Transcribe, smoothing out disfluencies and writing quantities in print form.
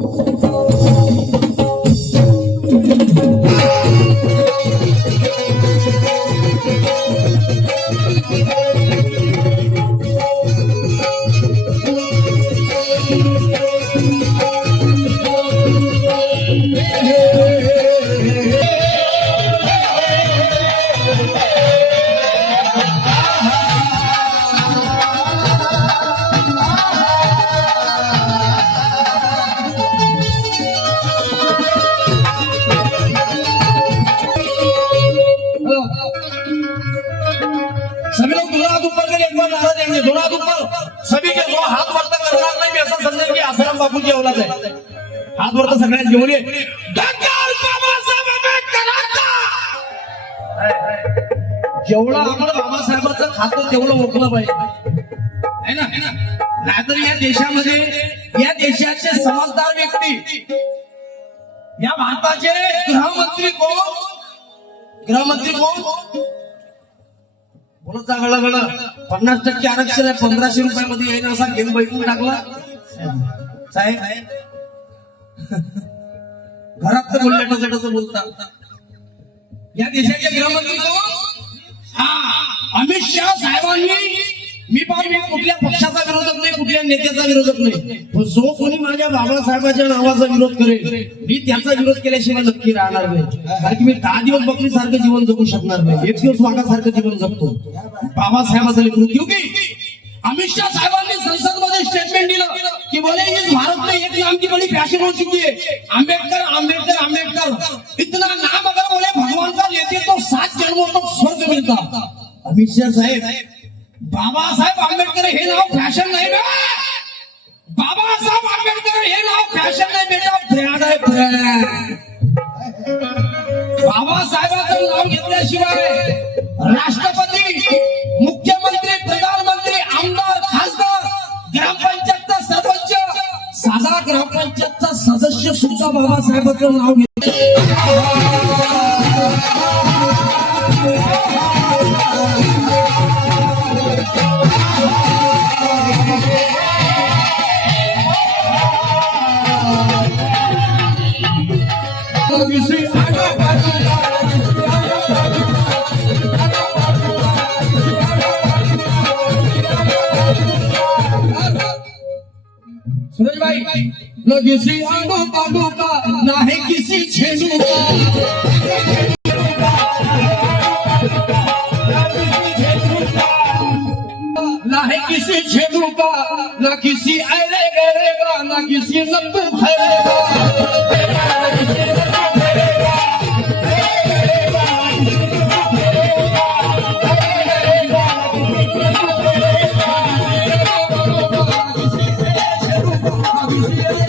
सभी लोग दोनों हाथ ऊपर कर एक बार नारा देंगे, दोनों हाथ ऊपर। सभी के जो हाथ वरता करणार नाही मी असं समजेल की आसाराम बापूची औलाद आहे। हात वरता सगळ्यांनी घेऊन ये। डॉक्टर बाबासाहेब आंबेडकरांचा जेवढा आपण बाबासाहेबांचं खातो तेवढं ओळखलं पाहिजे, है ना? नाहीतर या देशामध्ये या देशाचे समजदार व्यक्ती, या भारताचे गृहमंत्री कोण? बोलत चांगला गळ 50% आरक्षण आहे, 1500 रुपयामध्ये येईन असा घेऊन बैठून टाकला साहेब। घरात तर बोलल्याचं बोलता। या देशाचे गृहमंत्री कोण? हा, अमित शहा साहेबांनी मी कुठल्या पक्षाचा विरोधक नाही, कुठल्या नेत्याचा विरोधक नाही, पण जो कोणी माझ्या बाबासाहेबांच्या नावाचा विरोध करेल मी त्याचा विरोध केल्याशिवाय नक्की राहणार नाही। कारण की मी 10 दिवस बकरीसारखं जीवन जगू शकणार नाही, 1 दिवस वाघासारखं जीवन जगतो। बाबासाहेबांचं मृत्यू की अमित शाह साहेबांनी संसद मध्ये स्टेटमेंट दिलं की बोले इस भारत में एक नाम की बड़ी फैशन हो चुकी है, आंबेडकर आंबेडकर आंबेडकर। इतना नाम अगर बोले भगवान का लेते तो 7 जन्मों तक स्वर्ग मिलता। अमित शाह साहेब, बाबासाहेब आंबेडकर हे नाव फॅशन नाही ना, बाबासाहेब आंबेडकर हे नाव फॅशन नाही बेटा, ब्रँड आहे ब्रँड। बाबासाहेबांचं नाव घेतल्याशिवाय राष्ट्रपती, मुख्यमंत्री, प्रधानमंत्री, आमदार, खासदार, ग्रामपंचायतचा सरपंच, साधा ग्रामपंचायतचा सदस्य सुद्धा बाबासाहेबांचं नाव घेतलं। सूरज भाई, न किसी आंडू पांडू का, ना है किसी छेड़ू का, ना है किसी छेड़ू का, ना किसी ऐरे गैरे का, ना किसी नब्बे भैरे का। Yeah.